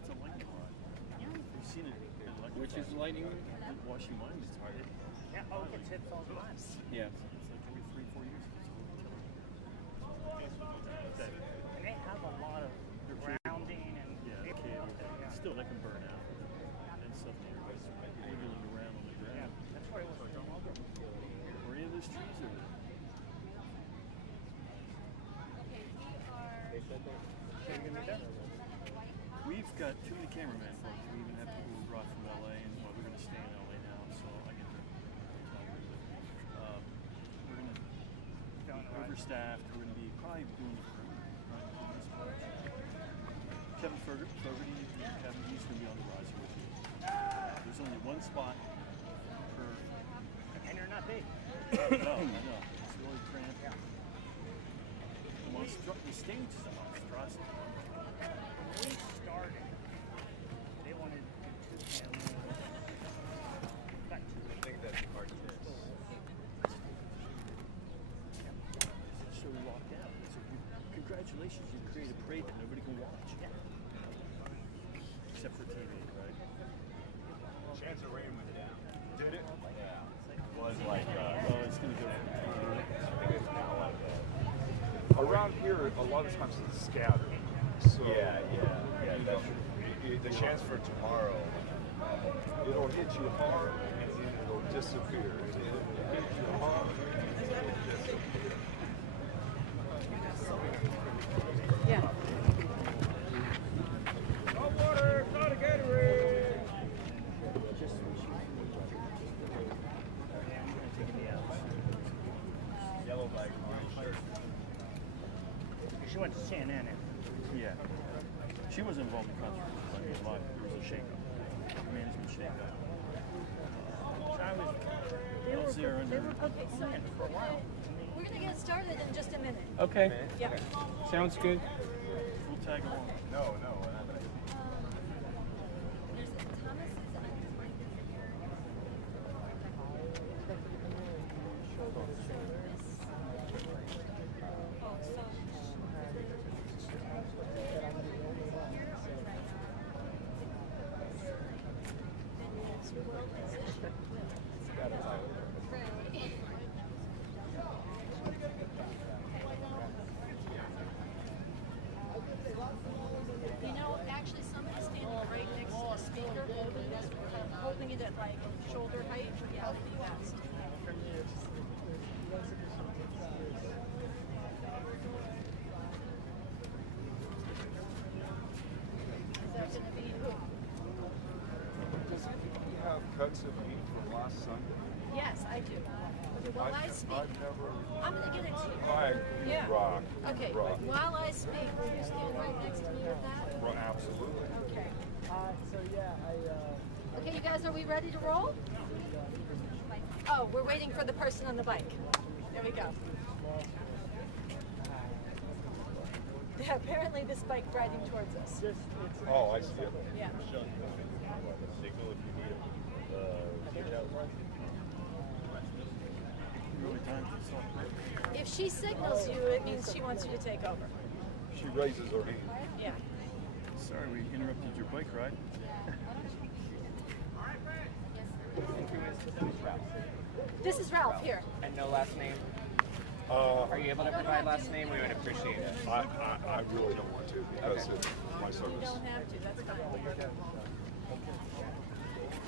it's a lightning rod. You've seen it. Which is lightning? Washing mine is hard. Yeah, oh, it gets hit all the time. Yeah. It's like every 3-4 years. And they have a lot of grounding and cable. Still, that can burn out. And suddenly everybody's wiggling around on the ground. Yeah, that's where it was. Or any of those trees over there. We've got too many cameramen folks. We even have people who brought from LA, and well, we're going to stay in LA now, so I get to tell you that we're going to overstaffed. We're going to be probably doing the crew. Kevin Fogarty, Kevin, he's going to be on the riser with you. There's only one spot per. And you're not big. No, I know. It's really cramped. Yeah. The stage is a monstrosity. When we started, they wanted to I think that's part of this. So we walked out. So congratulations, you created a parade that nobody can watch. Yeah. Except for TV, right? Chance of rain went down. Did it? Yeah. It was like, well, it's going to go from I think it's now like around here, a lot of times it's scattered. So, the chance for tomorrow, it'll hit you hard and then it'll disappear. It'll hit you hard and then it'll disappear. Yeah. Hot water, not a Gatorade. Yellow bike, orange shirt. She went to CNN. Yeah. She wasn't involved in controversy. I mean, a lot. There was a shake-up. Management shake-up. They were okay, so for a while. we're going to get started in just a minute. Okay. Yeah. Sounds good. We'll tag along. No. There's Thomas's You know, actually somebody's standing right next to the speaker holding it at like shoulder height. Yeah, that would be best. Is that going to be who? Does he have cuts of meat from last Sunday? Yes, I do. Okay, while I speak, I've never. I'm going to get it to you. Yeah. Rock. Okay, Rock. while I speak, will you stand right next to me with that? Well, absolutely. Okay. So yeah, Okay, you guys, are we ready to roll? Oh, we're waiting for the person on the bike. There we go. Yeah, apparently this bike riding towards us. Oh, I see it. Yeah. Signal if you need it. Really time to solve it. If she signals you, it means she wants you to take over. She raises her hand. Yeah. Sorry, we interrupted your bike ride. This is Ralph here. And no last name? Are you able to provide last name? We would appreciate it. I really don't want to because it's my You service. don't have to, that's fine.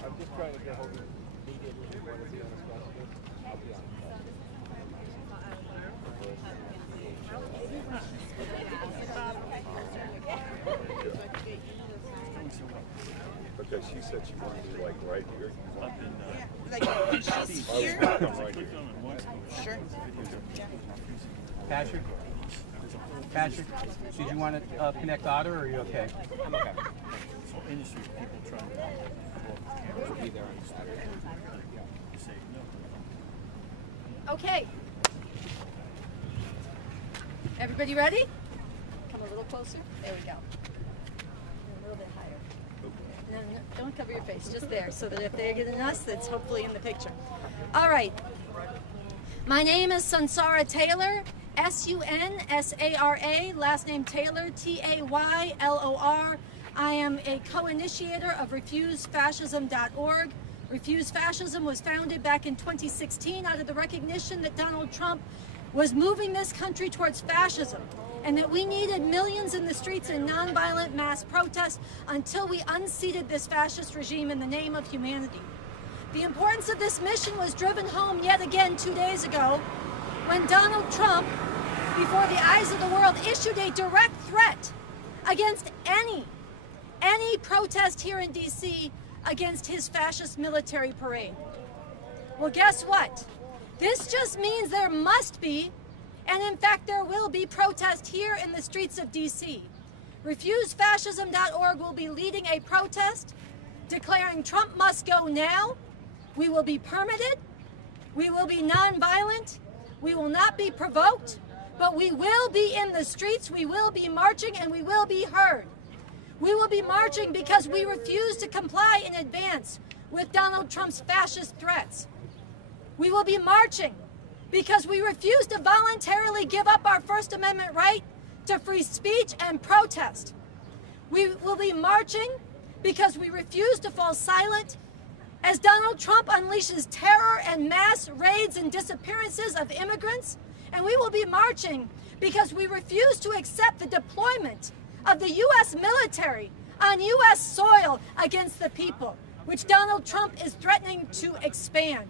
I'm just trying to get hold of media as well as possible. I'll be on. Because she said she wanted to be like right here. Up in, Like, she's here? Come I right clicked here. on it once. Sure. Patrick? Patrick, did you want to connect Otter, or are you okay? I'm okay. So industry people trying to Be there on Saturday. say no. Okay. Everybody ready? Come a little closer. There we go. A little bit higher. No, don't cover your face, just there, so that if they're getting us, that's hopefully in the picture. All right. My name is Sunsara Taylor, S-U-N-S-A-R-A, last name Taylor, T-A-Y-L-O-R. I am a co-initiator of RefuseFascism.org. Refuse Fascism was founded back in 2016 out of the recognition that Donald Trump was moving this country towards fascism, and that we needed millions in the streets in nonviolent mass protest until we unseated this fascist regime in the name of humanity. The importance of this mission was driven home yet again 2 days ago when Donald Trump, before the eyes of the world, issued a direct threat against any protest here in DC against his fascist military parade. Well, guess what? This just means there must be, and in fact there will be, protest here in the streets of DC. RefuseFascism.org will be leading a protest declaring Trump must go now. We will be permitted. We will be nonviolent. We will not be provoked, but we will be in the streets. We will be marching, and we will be heard. We will be marching because we refuse to comply in advance with Donald Trump's fascist threats. We will be marching because we refuse to voluntarily give up our First Amendment right to free speech and protest. We will be marching because we refuse to fall silent as Donald Trump unleashes terror and mass raids and disappearances of immigrants. And we will be marching because we refuse to accept the deployment of the U.S. military on U.S. soil against the people, which Donald Trump is threatening to expand.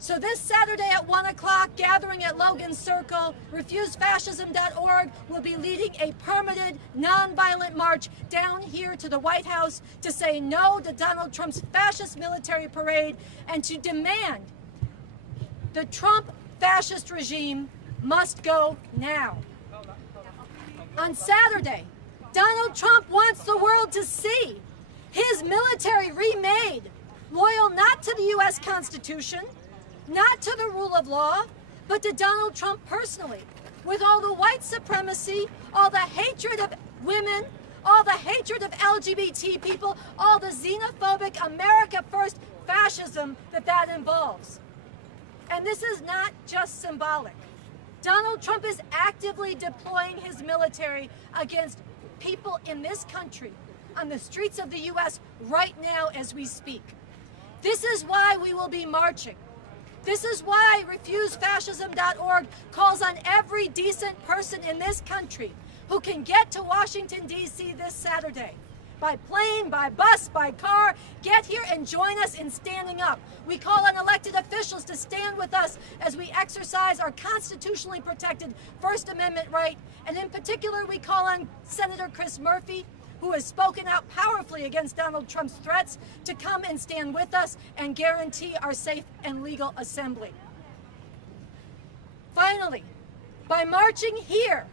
So this Saturday at 1 o'clock, gathering at Logan Circle, RefuseFascism.org will be leading a permitted, nonviolent march down here to the White House to say no to Donald Trump's fascist military parade and to demand the Trump fascist regime must go now. On Saturday, Donald Trump wants the world to see his military remade, loyal not to the U.S. Constitution, not to the rule of law, but to Donald Trump personally, with all the white supremacy, all the hatred of women, all the hatred of LGBT people, all the xenophobic America First fascism that involves. And this is not just symbolic. Donald Trump is actively deploying his military against people in this country on the streets of the U.S. right now as we speak. This is why we will be marching. This is why RefuseFascism.org calls on every decent person in this country who can get to Washington, D.C. this Saturday. By plane, by bus, by car, get here and join us in standing up. We call on elected officials to stand with us as we exercise our constitutionally protected First Amendment right. And in particular, we call on Senator Chris Murphy, who has spoken out powerfully against Donald Trump's threats, to come and stand with us and guarantee our safe and legal assembly. Finally, by marching here,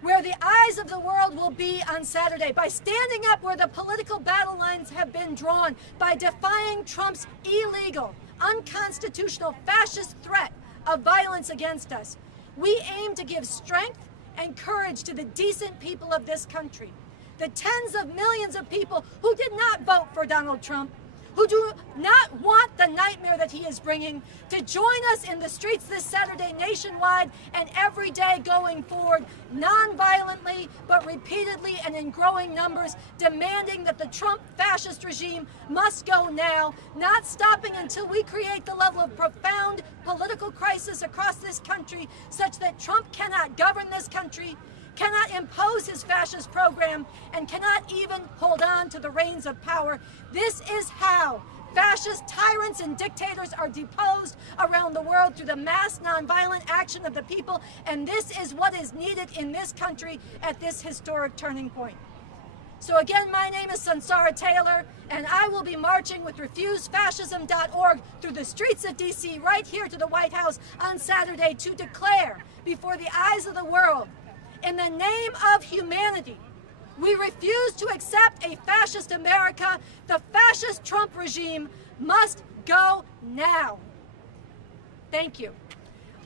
where the eyes of the world will be on Saturday, by standing up where the political battle lines have been drawn, by defying Trump's illegal, unconstitutional, fascist threat of violence against us, we aim to give strength and courage to the decent people of this country, the tens of millions of people who did not vote for Donald Trump, who do not want the nightmare that he is bringing, to join us in the streets this Saturday nationwide and every day going forward, non-violently but repeatedly and in growing numbers, demanding that the Trump fascist regime must go now, not stopping until we create the level of profound political crisis across this country such that Trump cannot govern this country, cannot impose his fascist program, and cannot even hold on to the reins of power. This is how fascist tyrants and dictators are deposed around the world, through the mass nonviolent action of the people, and this is what is needed in this country at this historic turning point. So again, my name is Sansara Taylor, and I will be marching with RefuseFascism.org through the streets of DC, right here to the White House on Saturday, to declare before the eyes of the world, in the name of humanity, we refuse to accept a fascist America. The fascist Trump regime must go now. Thank you.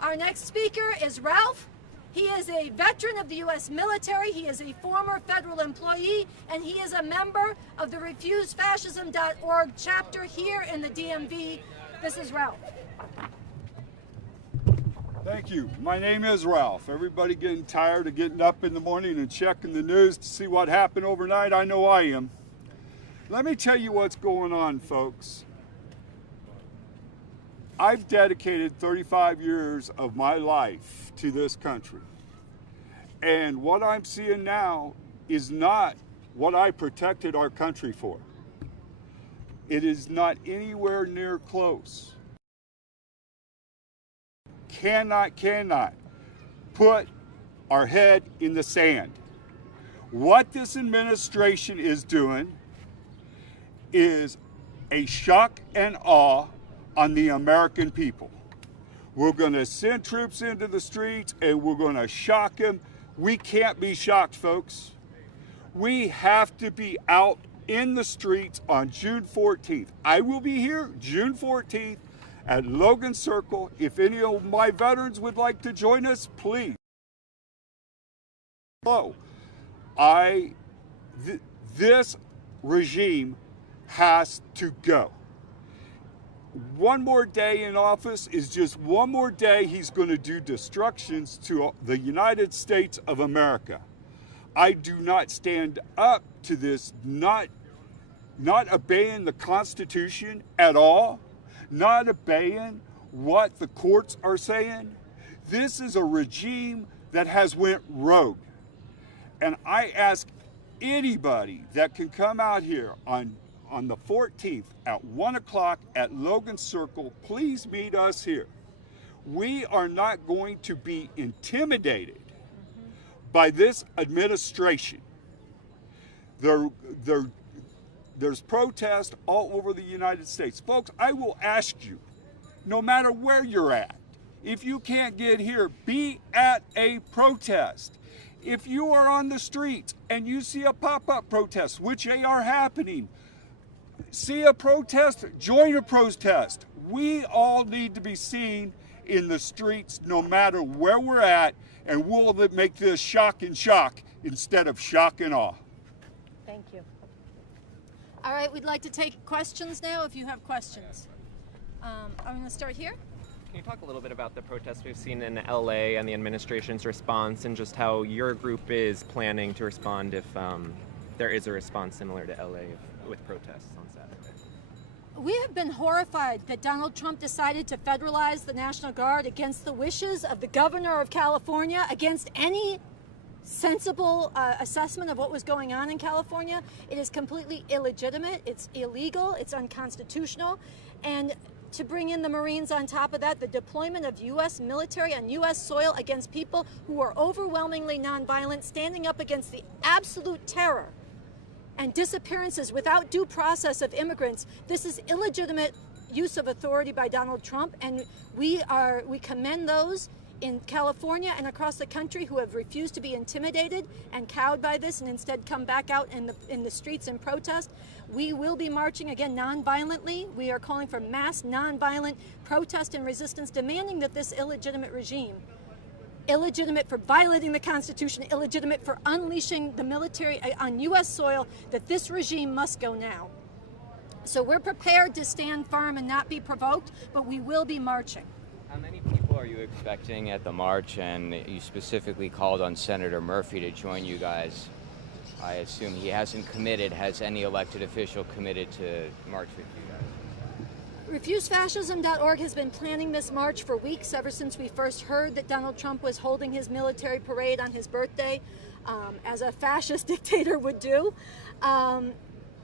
Our next speaker is Ralph. He is a veteran of the U.S. military. He is a former federal employee, and he is a member of the RefuseFascism.org chapter here in the DMV. This is Ralph. Thank you. My name is Ralph. Everybody getting tired of getting up in the morning and checking the news to see what happened overnight? I know I am. Let me tell you what's going on, folks. I've dedicated 35 years of my life to this country. And what I'm seeing now is not what I protected our country for. It is not anywhere near close. Cannot put our head in the sand. What this administration is doing is a shock and awe on the American people. We're going to send troops into the streets and we're going to shock them. We can't be shocked, folks. We have to be out in the streets on June 14th. I will be here June 14th at Logan Circle. If any of my veterans would like to join us, please. Hello. This regime has to go. One more day in office is just one more day he's going to do destructions to the United States of America. I do not stand up to this, not obeying the Constitution at all, not obeying what the courts are saying. This is a regime that has went rogue. And I ask anybody that can come out here on the 14th at 1 o'clock at Logan Circle, please meet us here. We are not going to be intimidated by this administration. There's protest all over the United States. Folks, I will ask you, no matter where you're at, if you can't get here, be at a protest. If you are on the streets and you see a pop-up protest, which they are happening, see a protest, join a protest. We all need to be seen in the streets no matter where we're at, and we'll make this shock and shock instead of shock and awe. Thank you. All right, we'd like to take questions now if you have questions. I'm going to start here. Can you talk a little bit about the protests we've seen in LA and the administration's response, and just how your group is planning to respond if there is a response similar to LA with protests on Saturday? We have been horrified that Donald Trump decided to federalize the National Guard against the wishes of the governor of California, against any sensible assessment of what was going on in California. It is completely illegitimate, it's illegal, it's unconstitutional, and to bring in the Marines on top of that, the deployment of U.S. military on U.S. soil against people who are overwhelmingly nonviolent, standing up against the absolute terror and disappearances without due process of immigrants. This is illegitimate use of authority by Donald Trump, and we commend those in California and across the country who have refused to be intimidated and cowed by this and instead come back out in the streets and protest. We will be marching again non-violently. We are calling for mass non-violent protest and resistance, demanding that this illegitimate regime, illegitimate for violating the Constitution, illegitimate for unleashing the military on U.S. soil, that this regime must go now. So we're prepared to stand firm and not be provoked, but we will be marching. How many people are you expecting at the march? And you specifically called on Senator Murphy to join you guys. I assume he hasn't committed. Has any elected official committed to march with you guys? RefuseFascism.org has been planning this march for weeks, ever since we first heard that Donald Trump was holding his military parade on his birthday, as a fascist dictator would do.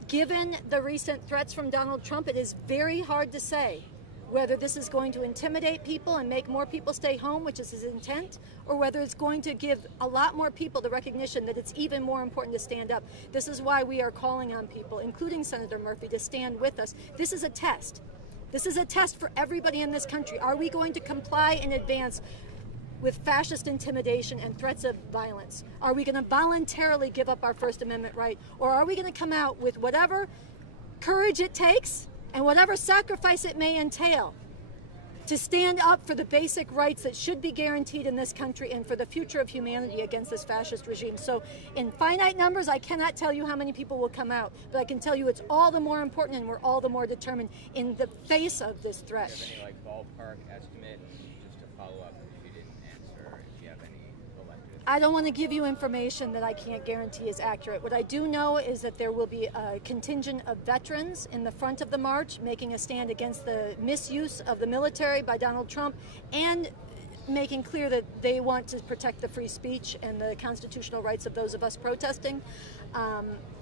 Given the recent threats from Donald Trump, it is very hard to say whether this is going to intimidate people and make more people stay home, which is his intent, or whether it's going to give a lot more people the recognition that it's even more important to stand up. This is why we are calling on people, including Senator Murphy, to stand with us. This is a test. This is a test for everybody in this country. Are we going to comply in advance with fascist intimidation and threats of violence? Are we going to voluntarily give up our First Amendment right? Or are we going to come out with whatever courage it takes and whatever sacrifice it may entail to stand up for the basic rights that should be guaranteed in this country and for the future of humanity against this fascist regime? So in finite numbers, I cannot tell you how many people will come out, but I can tell you it's all the more important and we're all the more determined in the face of this threat. Do you have any ballpark estimate, just to follow up, if you didn't I don't want to give you information that I can't guarantee is accurate. What I do know is that there will be a contingent of veterans in the front of the march making a stand against the misuse of the military by Donald Trump and making clear that they want to protect the free speech and the constitutional rights of those of us protesting.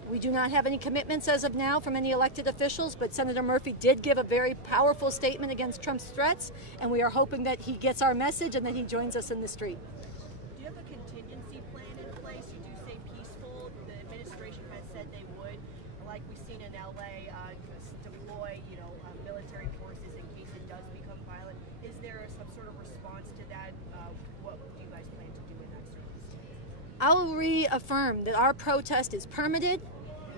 We do not have any commitments as of now from any elected officials, but Senator Murphy did give a very powerful statement against Trump's threats, and we are hoping that he gets our message and that he joins us in the street. Do you have a contingency plan in place? You do say peaceful. The administration has said they would, like we've seen in LA, deploy, military forces in case it does become violent. Is there some sort of response to that? What do you guys plan to do in that circumstance? I will reaffirm that our protest is permitted.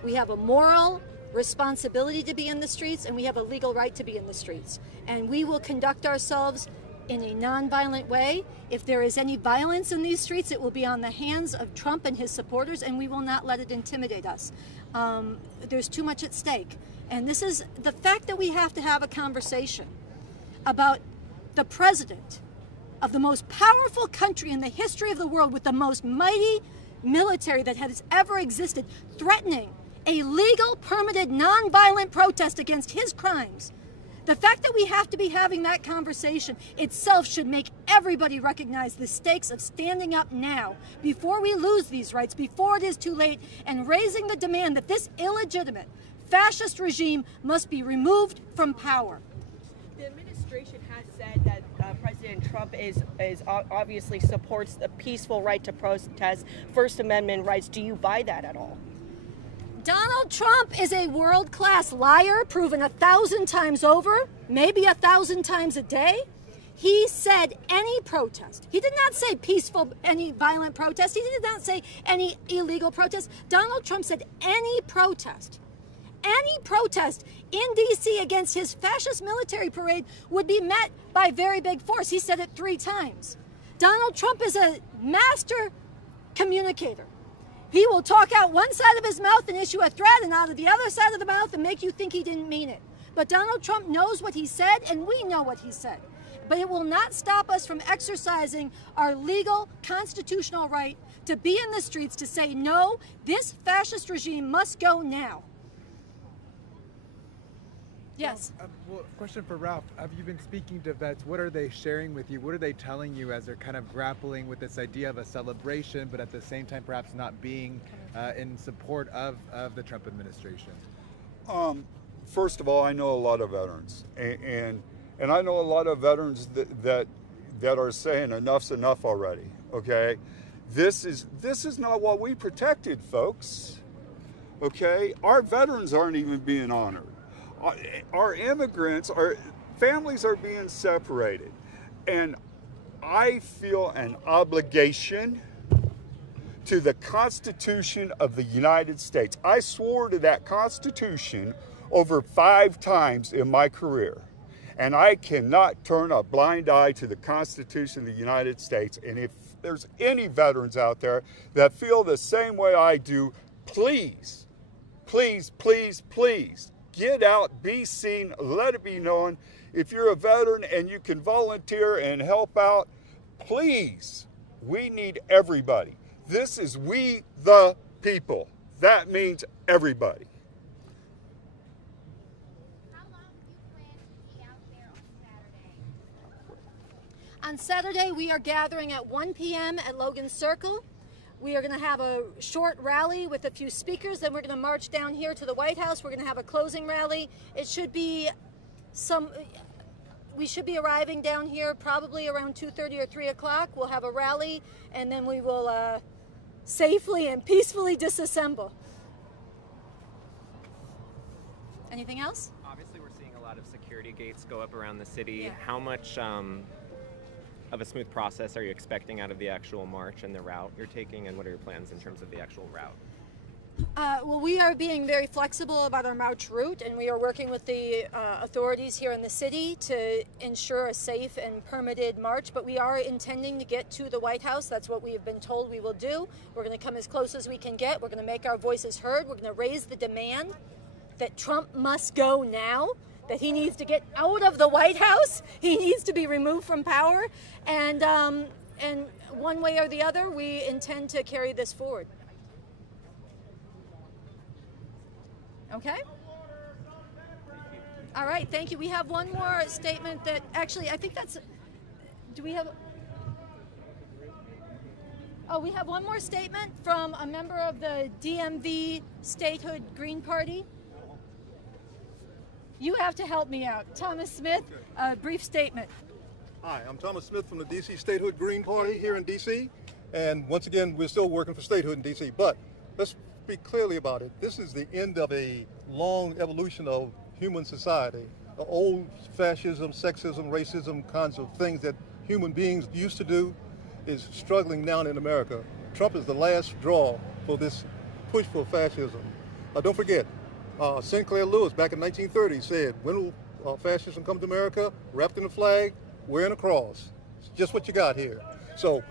We have a moral responsibility to be in the streets, and we have a legal right to be in the streets. And we will conduct ourselves in a nonviolent way. If there is any violence in these streets, it will be on the hands of Trump and his supporters, and we will not let it intimidate us. There's too much at stake. And this is the fact that we have to have a conversation about the president of the most powerful country in the history of the world with the most mighty military that has ever existed, threatening a legal, permitted, nonviolent protest against his crimes. The fact that we have to be having that conversation itself should make everybody recognize the stakes of standing up now, before we lose these rights, before it is too late, and raising the demand that this illegitimate fascist regime must be removed from power. The administration has said that President Trump is obviously supports the peaceful right to protest, First Amendment rights. Do you buy that at all? Donald Trump is a world-class liar, proven 1,000 times over, maybe 1,000 times a day. He said any protest. He did not say peaceful, any violent protest. He did not say any illegal protest. Donald Trump said any protest in D.C. against his fascist military parade would be met by very big force. He said it 3 times. Donald Trump is a master communicator. He will talk out one side of his mouth and issue a threat, and out of the other side of the mouth and make you think he didn't mean it. But Donald Trump knows what he said, and we know what he said. But it will not stop us from exercising our legal, constitutional right to be in the streets to say, no, this fascist regime must go now. Yes. Well, question for Ralph. Have you been speaking to vets? What are they sharing with you? What are they telling you as they're kind of grappling with this idea of a celebration, but at the same time perhaps not being in support of the Trump administration? First of all, I know a lot of veterans, and I know a lot of veterans that are saying enough's enough already. Okay, this is not what we protected, folks. Okay, our veterans aren't even being honored. Our immigrants, our families are being separated. And I feel an obligation to the Constitution of the United States. I swore to that Constitution over 5 times in my career. And I cannot turn a blind eye to the Constitution of the United States. And if there's any veterans out there that feel the same way I do, please, please, please, please, get out, be seen, let it be known. If you're a veteran and you can volunteer and help out, please, we need everybody. This is we the people. That means everybody. How long do you plan to be out there on Saturday? On Saturday, we are gathering at 1 p.m. at Logan Circle. We are going to have a short rally with a few speakers. Then we're going to march down here to the White House. We're going to have a closing rally. It should be we should be arriving down here probably around 2:30 or 3 o'clock. We'll have a rally, and then we will safely and peacefully disassemble. Anything else? Obviously, we're seeing a lot of security gates go up around the city. Yeah. How much of a smooth process are you expecting out of the actual march and the route you're taking, and what are your plans in terms of the actual route? Well, we are being very flexible about our march route, and we are working with the authorities here in the city to ensure a safe and permitted march, but we are intending to get to the White House. That's what we have been told we will do. We're going to come as close as we can get. We're going to make our voices heard. We're going to raise the demand that Trump must go now, that he needs to get out of the White House. He needs to be removed from power. And and one way or the other, we intend to carry this forward. Okay? All right, thank you. We have one more statement that actually, I think that's, do we have? Oh, we have one more statement from a member of the DMV Statehood Green Party. You have to help me out. Thomas Smith, a brief statement. Hi, I'm Thomas Smith from the DC Statehood Green Party here in DC. And once again, we're still working for statehood in DC. But let's speak clearly about it. This is the end of a long evolution of human society. The old fascism, sexism, racism kinds of things that human beings used to do is struggling now in America. Trump is the last straw for this push for fascism. Don't forget, Sinclair Lewis back in 1930 said, when will fascism come to America? Wrapped in a flag, wearing a cross. It's just what you got here. So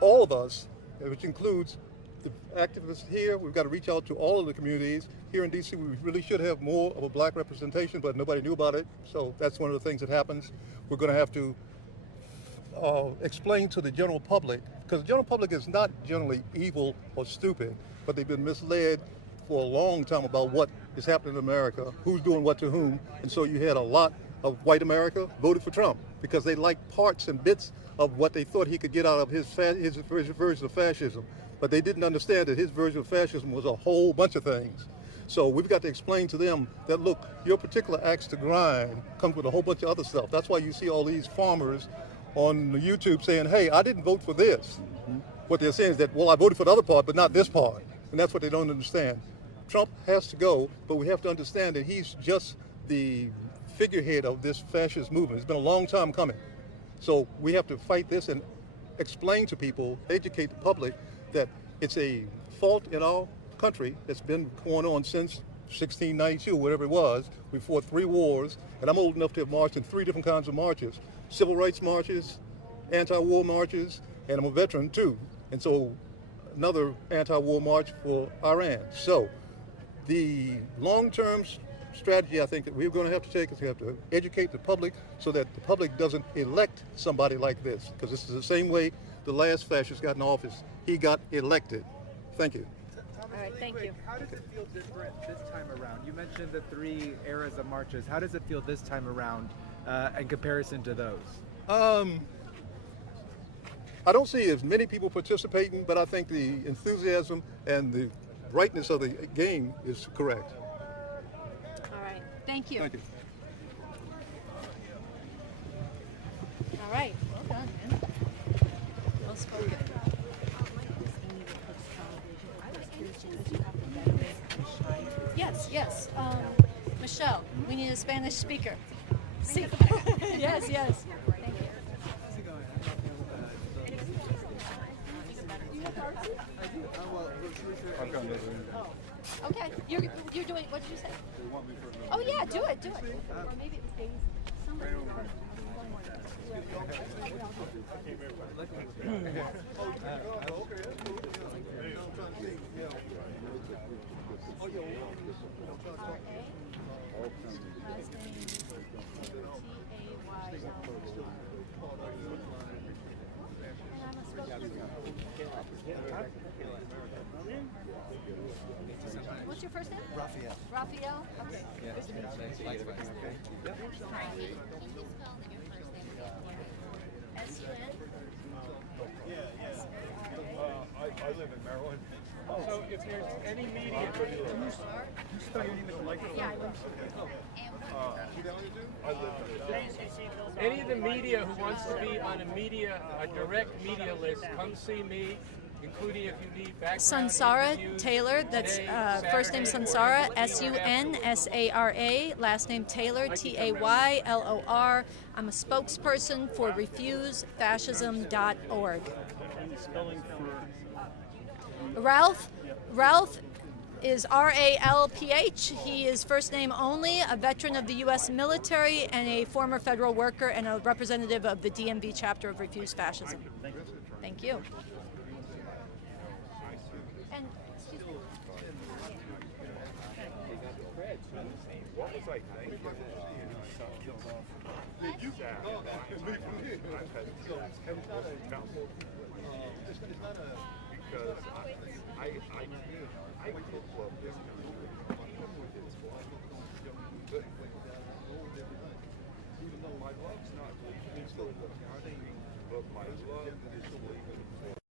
all of us, which includes the activists here, we've got to reach out to all of the communities. Here in DC, we really should have more of a black representation, but nobody knew about it. So that's one of the things that happens. We're going to have to explain to the general public, because the general public is not generally evil or stupid, but they've been misled for a long time about what is happening in America, who's doing what to whom. And so you had a lot of white America voted for Trump because they liked parts and bits of what they thought he could get out of his version of fascism. But they didn't understand that his version of fascism was a whole bunch of things. So we've got to explain to them that, look, your particular axe to grind comes with a whole bunch of other stuff. That's why you see all these farmers on YouTube saying, hey, I didn't vote for this. What they're saying is that, well, I voted for the other part, but not this part. And that's what they don't understand. Trump has to go, but we have to understand that he's just the figurehead of this fascist movement. It's been a long time coming. So we have to fight this and explain to people, educate the public that it's a fault in our country that's been going on since 1692, whatever it was. We fought 3 wars, and I'm old enough to have marched in 3 different kinds of marches. Civil rights marches, anti-war marches, and I'm a veteran too. And so another anti-war march for Iran. So the long-term strategy I think that we're going to have to take is we have to educate the public so that the public doesn't elect somebody like this, because this is the same way the last fascist got in office. He got elected. Thank you. All right, thank you. How does it feel different this time around? You mentioned the 3 eras of marches. How does it feel this time around in comparison to those? I don't see as many people participating, but I think the enthusiasm and the brightness of the game is correct. All right, thank you. Thank you. All right, well done, man. Well spoken. Yes, yes. Michelle, we need a Spanish speaker. Sí. Yes, yes. Thank you. Okay, you're doing, what did you say? Oh yeah, do it. Or maybe it was Daisy. Somebody. What's your first name? Raphael. Raphael? Okay. Yeah. I live in Maryland. So if there's any media, any of the media who wants to be on a direct media list, come see me, including if you need background Sunsara interviews. Taylor, that's first name Sunsara, S-U-N-S-A-R-A, last name Taylor, T-A-Y-L-O-R. I'm a spokesperson for RefuseFascism.org. Ralph is R-A-L-P-H. He is first name only, a veteran of the U.S. military and a former federal worker and a representative of the DMV chapter of Refuse Fascism. Thank you. And, excuse me. was like, thank you. Shot killed off. I've had counsel because I did love this country, even with its flaws. Even though my love's not leaving for the country, but my love is leaving for